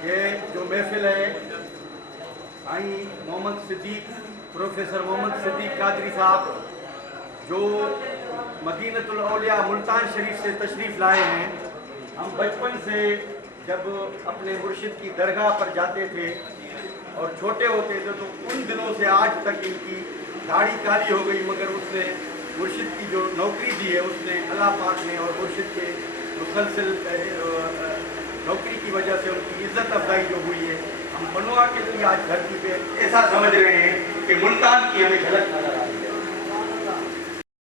ये जो महफिल है साईं मोहम्मद सिद्दीक प्रोफेसर मोहम्मद सिद्दीक कादरी साहब जो मदीनतुल औलिया मुल्तान शरीफ से तशरीफ़ लाए हैं। हम बचपन से जब अपने मुर्शिद की दरगाह पर जाते थे और छोटे होते थे तो उन दिनों से आज तक इनकी दाढ़ी काली हो गई, मगर उसने मुर्शिद की जो नौकरी दी है उसने अल्लाह पाक ने और मुर्शिद के मुसलसल नौकरी की वजह से उनकी इज्जत अफजाई जो हुई है, हम बनवा के लिए आज धरती पे ऐसा समझ रहे हैं कि मुल्तान की हमें झलक नजर आ रही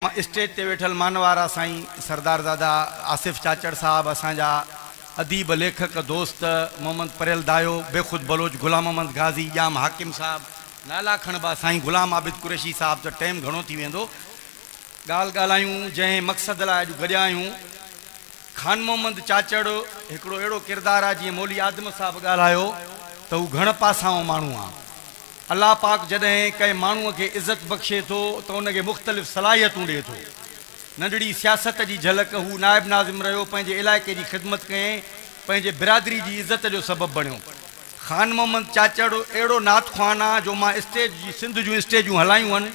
है। स्टेज ते वेठल मानवारा साईं सरदार दादा आसिफ चाचड़ साहब, असांजा अदीब लेखक दोस्त मोहम्मद परेल दायो, बेखुद बलोच गुलाम मोहम्मद गाज़ी, जाम हाकिम साहब, नाला खणबा साईं गुलाम आबिद कुरैशी साहब। तो टाइम घणो थी वेंदो, ॻाल्हि ॻाल्हायूं जंहिं मक़सद लाइ अॼु गॾिया आहियूं। खान मोहम्मद चाचड़ हिकिड़ो अहिड़ो किरदारु आहे, जीअं मौली आदम साहब ॻाल्हायो त हू घण पासाऊं माण्हू आहे। अल्लाह पाक जॾहिं कंहिं माण्हूअ खे इज़त बख़्शे थो त उनखे मुख़्तलिफ़ सलाहियतूं ॾिए थो। नंढड़ी सियासत जी झलक, हू नायब नाज़िम रहियो, पंहिंजे इलाइक़े जी ख़िदमत कयईं, पंहिंजे बिरादरी जी इज़त जो सबबु बणियो। खान मोहम्मद चाचड़ अहिड़ो नात ख़्वान आहे जो मां स्टेज जी सिंध जूं स्टेजूं हलायूं आहिनि,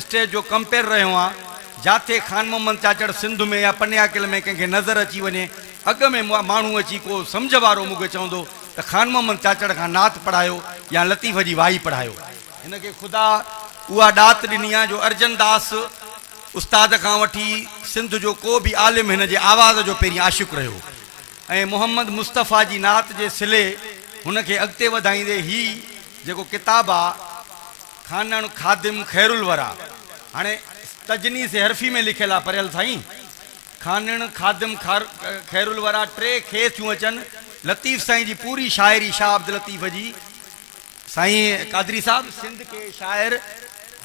स्टेज जो कंपेयर रहियो आहियां। जिथे खान मोहम्मद चाचड़ सिंध में या पन्याकिल में कंहिंखे नज़र अची वञे, अॻ में माण्हू अची को सम्झ वारो मूंखे चवंदो त खान मोहम्मद चाचड़ खां नात पढ़ायो या लतीफ़ जी वाही पढ़ायो। हिनखे ख़ुदा उहा ॾात ॾिनी आहे जो अर्जन दास उस्ताद खां वठी सिंध जो को बि आलिम हिन जे आवाज़ जो पहिरीं आशिक़ु रहियो, ऐं मोहम्मद मुस्तफ़ा जी नात जे सिले हुनखे अॻिते वधाईंदे ही जेको किताबु आहे खानन खादिम खैरुल वरा, हाणे तजनी से हरफी में लिखियल आहे पढ़ियल साईं, खानन खादिम खैरुल वरा, टे खेसियूं अचनि। लतीफ़ साईं जी पूरी शाइरी, शाह अब्दुल लतीफ़ जी, साईं कादरी साहब सिंध के शायर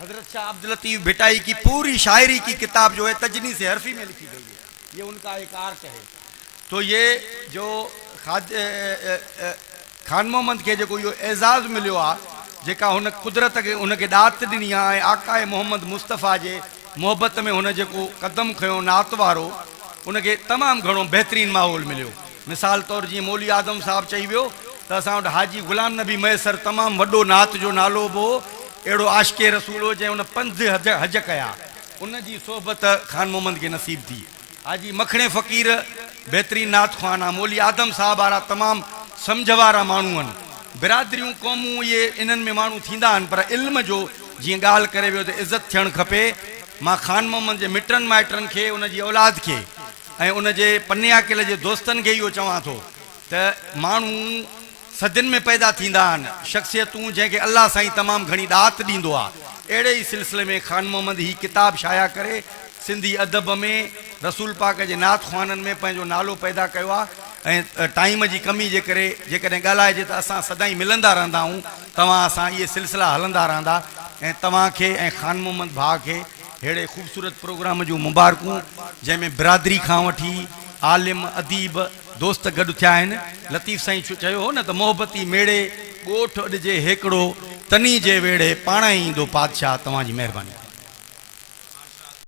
हजरत शाह अब्दुल लतीफ़ भिटाई की पूरी शायरी की किताब जो है तजनी से हरफी में लिखी गई है। ये उनका एक आर्ट है। तो ये जो खान मोहम्मद के जो यो एज़ाज़ मिलियो आहे, जेका हुन कुदरत के उनके ॾात ॾिनी आहे, आकाए मोहम्मद मुस्तफ़ा जे मोहब्बत में हुन जेको कदम खयो नात वारो, उनके तमामु घणो बहितरीन माहौल मिलियो। मिसाल तौर जीअं मौली आदम साहब चई वियो त असां वटि हाजी गुलाम नबी मैसर तमामु वॾो नात जो नालो बि अहिड़ो आशिक़े रसूल हो जंहिं हुन 5 हज कया, उन जी सोहबत खान मोहम्मद खे नसीब थी। हाजी मखणे फ़क़ीर बहितरीन नात ख़्वान आहे। मौली आदम साहब वारा तमामु सम्झ वारा माण्हू आहिनि। बिरादरियूं क़ौमूं इहे इन्हनि में माण्हू थींदा आहिनि, पर इल्म जो जीअं ॻाल्हि करे वियो त इज़त थियणु खपे। मां खान मोहम्मद जे मिटनि माइटनि खे, उन जी औलाद खे ऐं उन जे पन्याकिल जे दोस्तनि खे इहो चवां थो त माण्हू सदियुनि में पैदा थींदा आहिनि, शख़्सियतूं जंहिंखे अल्लाह साईं तमामु घणी ॾात ॾींदो आहे। अहिड़े ई सिलसिले में खान मोहम्मद ही किताब शाया करे सिंधी अदब में रसूल पाक जे नात ख़्वाननि में पंहिंजो नालो पैदा कयो आहे। ऐं टाइम जी कमी जे करे जेकॾहिं ॻाल्हाइजे त असां सदाईं मिलंदा रहंदा आहियूं, तव्हां सां इहे सिलसिला हलंदा रहंदा, ऐं तव्हांखे ऐं खान मोहम्मद भाउ खे अहिड़े ख़ूबसूरत प्रोग्राम जूं मुबारकूं, जंहिंमें बिरादरी खां वठी आलिम अदीब दोस्त गॾु थिया आहिनि। लतीफ़ साईं चयो हो न त मोहबती मेड़े ॻोठ ॾिजे हिकिड़ो, तनी जे वेड़े पाण ई ईंदो पातशाह। तव्हांजी महिरबानी।